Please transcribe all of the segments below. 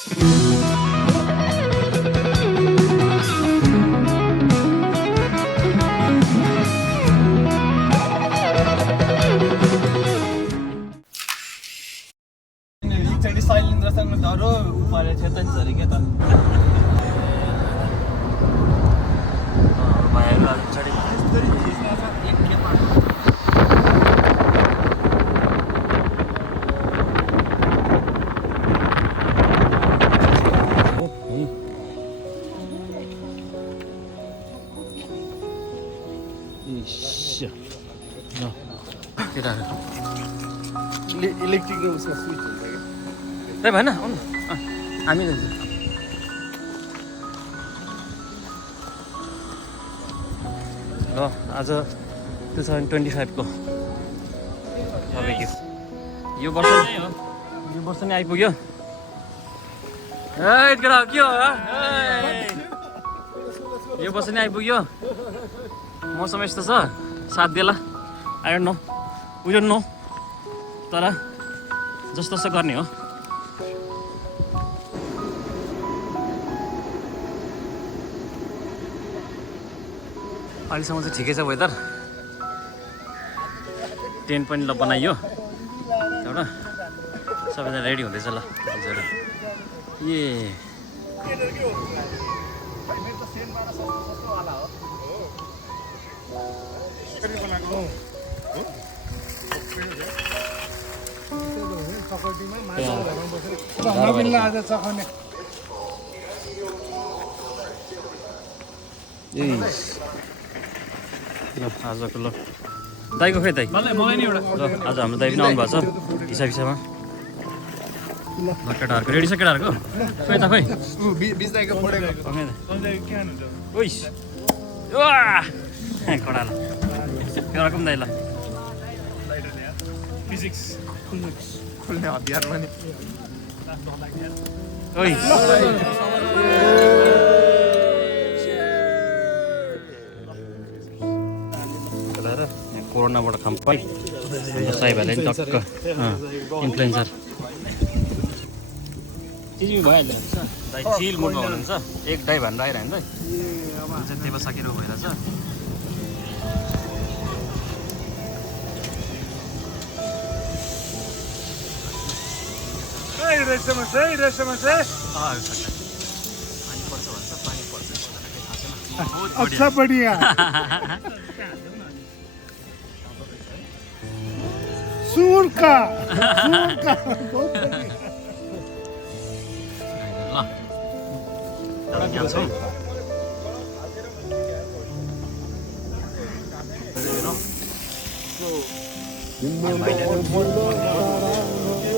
एकचोटि शैलेन्द्रसँग धरो परेको थियो त नि झरी के त भाइहरू आज पछाडि एक खेपमा केटाहरू इलेक्ट्रिक उसमा स्विच हुन्छ ए भएन आउनु हामी जान्छ ल आज 2025 को तपाईँको यो वर्ष नि आइपुग्यो केटा के हो यो वर्ष नि आइपुग्यो मौसम यस्तो छ साथ देला I don't know we don't know तर जस्तो जस्तो गर्ने हो अहिलेसम्म चाहिँ ठिकै छ वेदर टेन्ट पनि ल बनाइयो एउटा सबैजना रेडी हुँदैछ ल हजुर ए आजको ल दाइको खै दाइ मलाई नि एउटा ल आज हाम्रो दाइ पनि आउनु भएको छ हिसाब हिसाबमा ल केटाहरूको रेडी छ केटाहरूको खोइ त खोइ ओइस कडा ल एउटा कुन दाइ ल फिजिक्स खुल्ने हतियारमा नि ओइ कोरोनाबाट खम्पाइ साई भाइले नि टक्क इन्फ्लुएन्सर भइहाल्यो दाइ चिल मुडमा हुनुहुन्छ एक दाइ भनेर आइरहन्छ चाहिँ देव सकिनु भइरहेछ अच्छा बढ़िया सूर का बहुत बढ़िया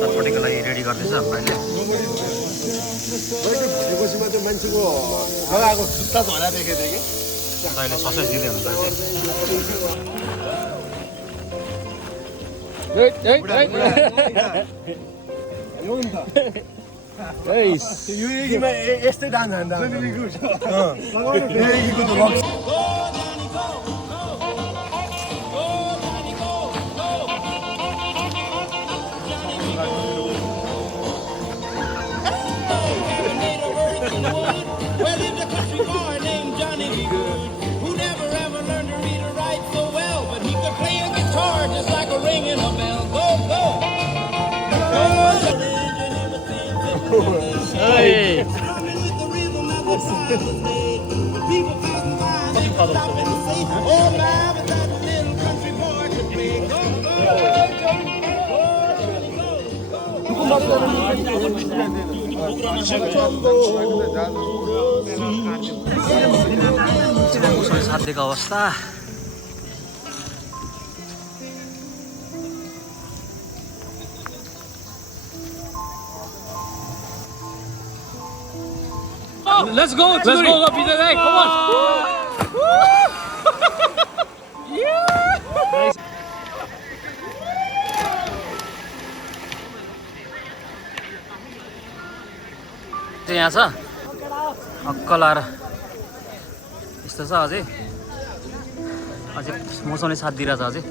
तर्पट्टिको लागि रेडी गर्दैछ भाइले भनेपछि मात्रै मान्छेको लगाएको जुत्ता झोला देखेको थिएँ कि दाइले ससेज दिँदै युएमा यस्तै डान्स हान्दा Well, there's a country boy named Johnny B. Good who never ever learned to read or write so well, but he could play a guitar just like a ringing a bell. Go, go! Hey! Drumming with the rhythm that the time was made. People passing by, they would stop and say, "Oh my, but that little country boy could play." Go, go! मौसमले साथ दिएको अवस्था Let's go up, Peter. Hey, come on. यहाँ छ अक्कल आएर यस्तो छ अझै मौसमले साथ दिइरहेछ अझै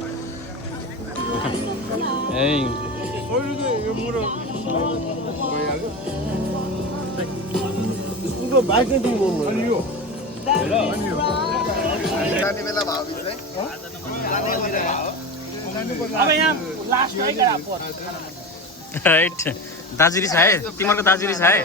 तिम्रो बाइक नै तिमी बोल्नु जाने बेला भयो है अब यहाँ लास्ट है क्या राइट दाजुरी छ है तिमीहरूको दाजुरी छ है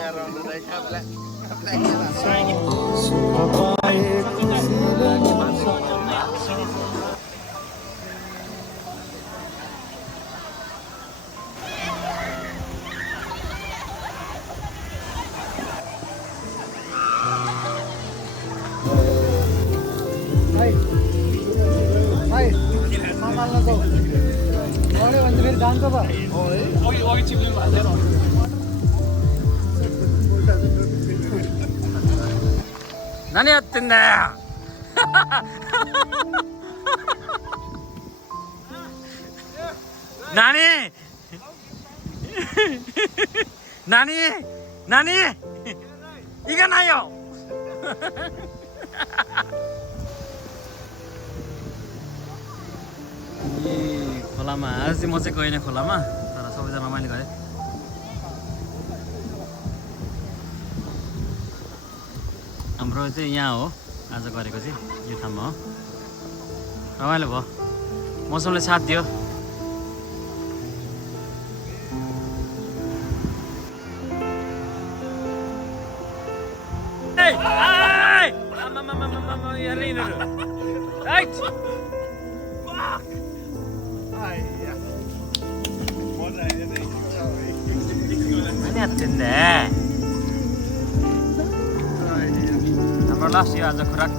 何やってんだよ何行かないよखोलामा आज चाहिँ म चाहिँ गएन खोलामा तर सबैजना रमाइलो गरे हाम्रो चाहिँ यहाँ हो आज गरेको चाहिँ यो ठाउँमा हो रमाइलो भयो मौसमले साथ दियो何やってんだよहाम्रो लास्ट यो आज खुराक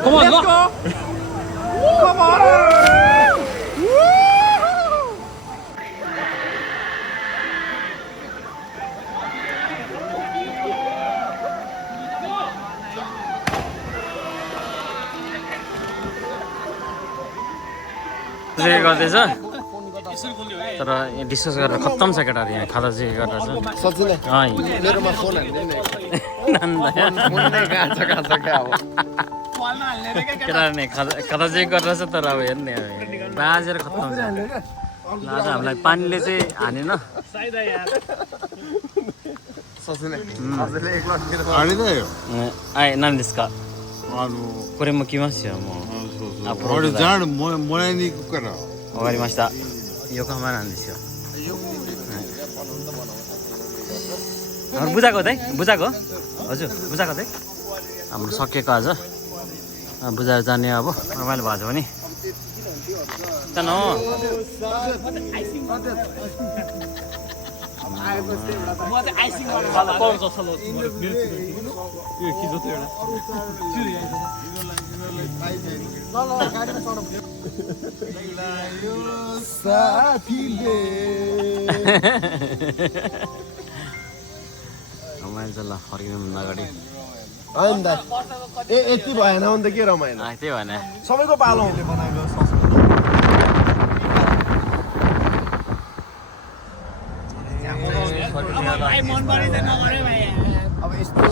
Come on, let's go. Come on! गर्दैछ तर डिस्कस गरेर खत्तम छ केटाहरू यहाँ खाजा चाहिँ गरेर छ सच्ची नै मेरोमा फोन हाल्ने केटाहरू खाजा चाहिँ गरेर छ तर अब हेर्ने बाजेर खत्तम छ आज हामीलाई पानीले चाहिँ हानेन नानी त्यसका कोरे म किमा छ म अगाडि मास्ता यो कमा नान्दैछ हाम्रो बुझाएको बुझाएको हजुर बुझाएको त हाम्रो सकिएको आज बुझाएर जाने अब रमाइलो भएको छ भने जानु रमाइलो ल फर्किनु अगाडि होइन त यति भएन भने त के रमाइलो त्यही भएन सबैको पालो अब यस्तो